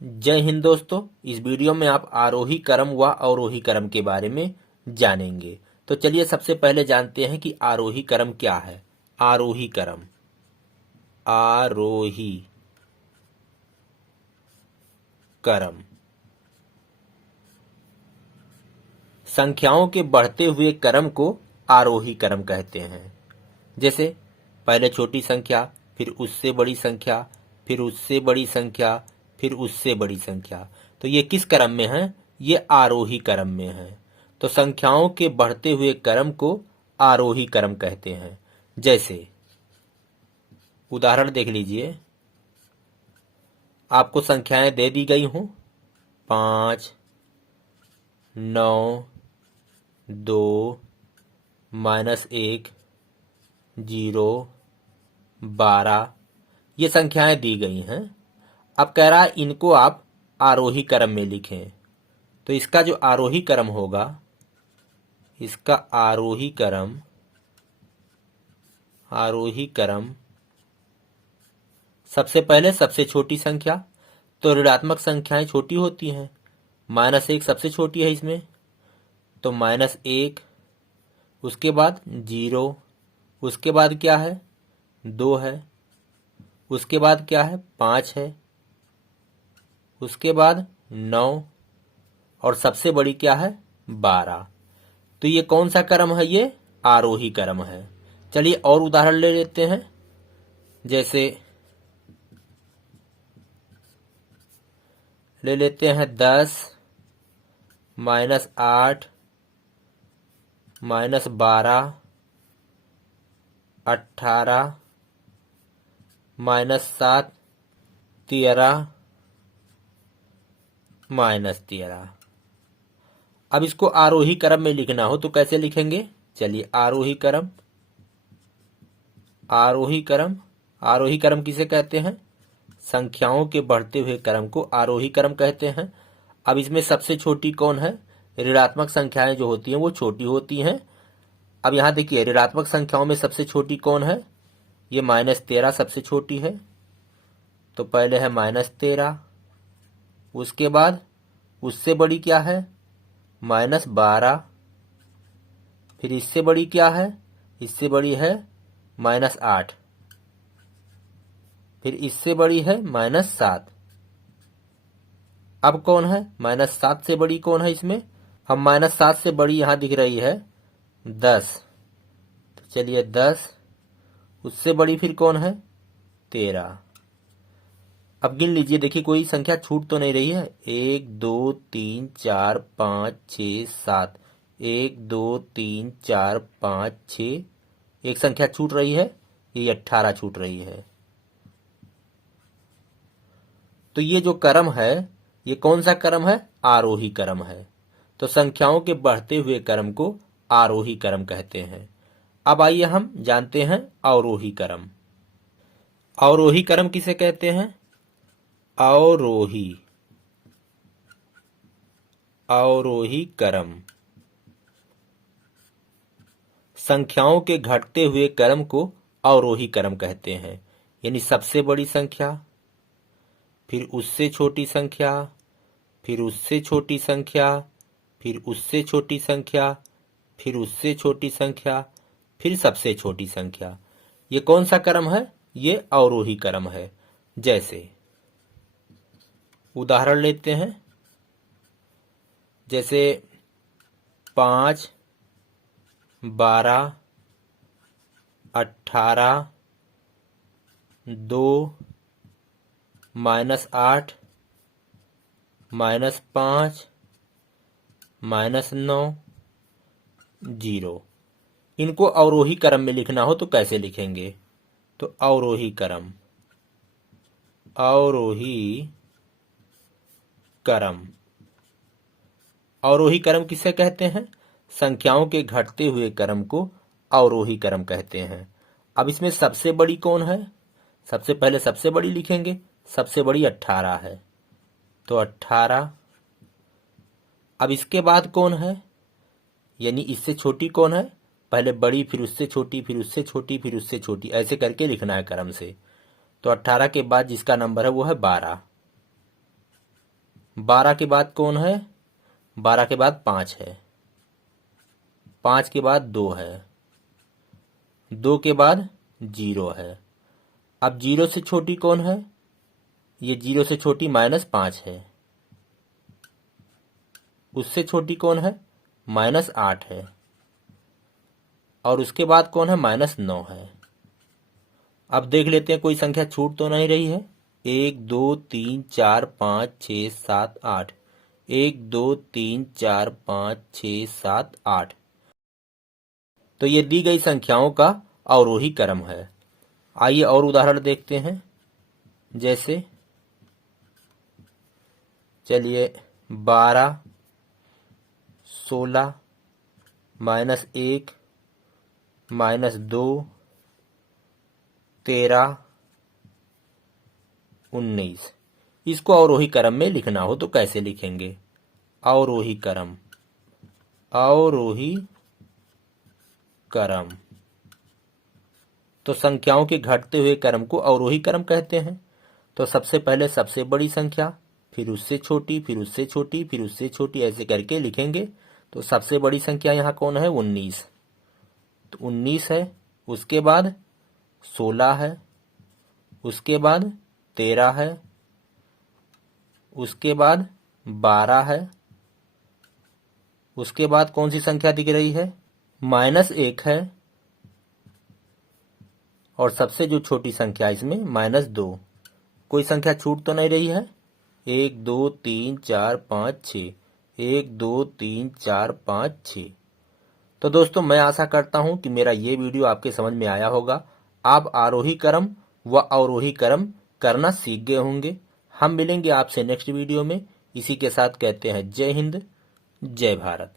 जय हिंद दोस्तों। इस वीडियो में आप आरोही क्रम व अवरोही क्रम के बारे में जानेंगे। तो चलिए सबसे पहले जानते हैं कि आरोही क्रम क्या है। आरोही क्रम, आरोही क्रम संख्याओं के बढ़ते हुए क्रम को आरोही क्रम कहते हैं। जैसे पहले छोटी संख्या, फिर उससे बड़ी संख्या, फिर उससे बड़ी संख्या, फिर उससे बड़ी संख्या। तो ये किस क्रम में है? ये आरोही क्रम में है। तो संख्याओं के बढ़ते हुए क्रम को आरोही क्रम कहते हैं। जैसे उदाहरण देख लीजिए, आपको संख्याएं दे दी गई हों 5, 9, 2, -1, 0, 12 ये संख्याएं दी गई हैं। अब कह रहा है इनको आप आरोही क्रम में लिखें। तो इसका जो आरोही क्रम होगा, इसका आरोही क्रम सबसे पहले सबसे छोटी संख्या, तो ऋणात्मक संख्याएं छोटी होती हैं। -1 सबसे छोटी है इसमें, तो -1, उसके बाद 0, उसके बाद क्या है 2 है, उसके बाद क्या है 5 है, उसके बाद 9 और सबसे बड़ी क्या है 12। तो ये कौन सा क्रम है? ये आरोही क्रम है। चलिए और उदाहरण ले लेते हैं। जैसे ले लेते हैं 10, -8, -12, 18, -7, 13, -13। अब इसको आरोही क्रम में लिखना हो तो कैसे लिखेंगे? चलिए आरोही क्रम, आरोही क्रम किसे कहते हैं? संख्याओं के बढ़ते हुए क्रम को आरोही क्रम कहते हैं। अब इसमें सबसे छोटी कौन है? ऋणात्मक संख्याएं जो होती हैं वो छोटी होती हैं। अब यहाँ देखिए ऋणात्मक संख्याओं में सबसे छोटी कौन है? ये -13 सबसे छोटी है। तो पहले है -13, उसके बाद उससे बड़ी क्या है -12, फिर इससे बड़ी क्या है? इससे बड़ी है -8, फिर इससे बड़ी है -7। अब कौन है -7 से बड़ी? कौन है इसमें? अब -7 से बड़ी यहां दिख रही है 10। तो चलिए 10, उससे बड़ी फिर कौन है 13। अब गिन लीजिए, देखिए कोई संख्या छूट तो नहीं रही है। 1, 2, 3, 4, 5, 6, 7। 1, 2, 3, 4, 5, 6, एक संख्या छूट रही है, ये 18 छूट रही है। तो ये जो क्रम है ये कौन सा क्रम है? आरोही क्रम है। तो संख्याओं के बढ़ते हुए क्रम को आरोही क्रम कहते हैं। अब आइए हम जानते हैं अवरोही क्रम। अवरोही क्रम किसे कहते हैं? अवरोही क्रम संख्याओं के घटते हुए क्रम को अवरोही क्रम कहते हैं। यानी सबसे बड़ी संख्या, फिर उससे छोटी संख्या, फिर उससे छोटी संख्या, फिर उससे छोटी संख्या, फिर उससे छोटी संख्या, फिर सबसे छोटी संख्या। ये कौन सा क्रम है? ये अवरोही क्रम है। जैसे उदाहरण लेते हैं, जैसे 5, 12, 18, 2, -8, -5, -9, 0। इनको अवरोही क्रम में लिखना हो तो कैसे लिखेंगे? तो अवरोही क्रम, अवरोही क्रम किसे कहते हैं? संख्याओं के घटते हुए क्रम को अवरोही क्रम कहते हैं। अब इसमें सबसे बड़ी कौन है? सबसे पहले सबसे बड़ी लिखेंगे। सबसे बड़ी 18 है, तो 18। अब इसके बाद कौन है? यानी इससे छोटी कौन है? पहले बड़ी, फिर उससे छोटी, फिर उससे छोटी, फिर उससे छोटी, ऐसे करके लिखना है क्रम से। तो 18 के बाद जिसका नंबर है वो है 12। 12 के बाद कौन है? 12 के बाद 5 है, 5 के बाद 2 है, 2 के बाद 0 है। अब 0 से छोटी कौन है? ये 0 से छोटी -5 है। उससे छोटी कौन है? -8 है। और उसके बाद कौन है? -9 है। अब देख लेते हैं कोई संख्या छूट तो नहीं रही है। 1 2 3 4 5 6 7 8, 1 2 3 4 5 6 7 8। तो ये दी गई संख्याओं का अवरोही क्रम है। आइए और उदाहरण देखते हैं। जैसे चलिए 12 16 -1 -2 13 19। इसको अवरोही क्रम में लिखना हो तो कैसे लिखेंगे? अवरोही क्रम, अवरोही क्रम। तो संख्याओं के घटते हुए क्रम को अवरोही क्रम कहते हैं। तो सबसे पहले सबसे बड़ी संख्या, फिर उससे छोटी, फिर उससे छोटी, फिर उससे छोटी, ऐसे करके लिखेंगे। तो सबसे बड़ी संख्या यहाँ कौन है? 19। तो 19 है। उसके बाद 16 है, उसके बाद 13 है, उसके बाद 12 है, उसके बाद कौन सी संख्या दिख रही है? -1 है, और सबसे जो छोटी संख्या इसमें -2। कोई संख्या छूट तो नहीं रही है? 1 2 3 4 5 6, 1 2 3 4 5 6। तो दोस्तों मैं आशा करता हूं कि मेरा ये वीडियो आपके समझ में आया होगा। आप आरोही क्रम व अवरोही क्रम करना सीख गए होंगे। हम मिलेंगे आपसे नेक्स्ट वीडियो में। इसी के साथ कहते हैं जय हिंद, जय भारत।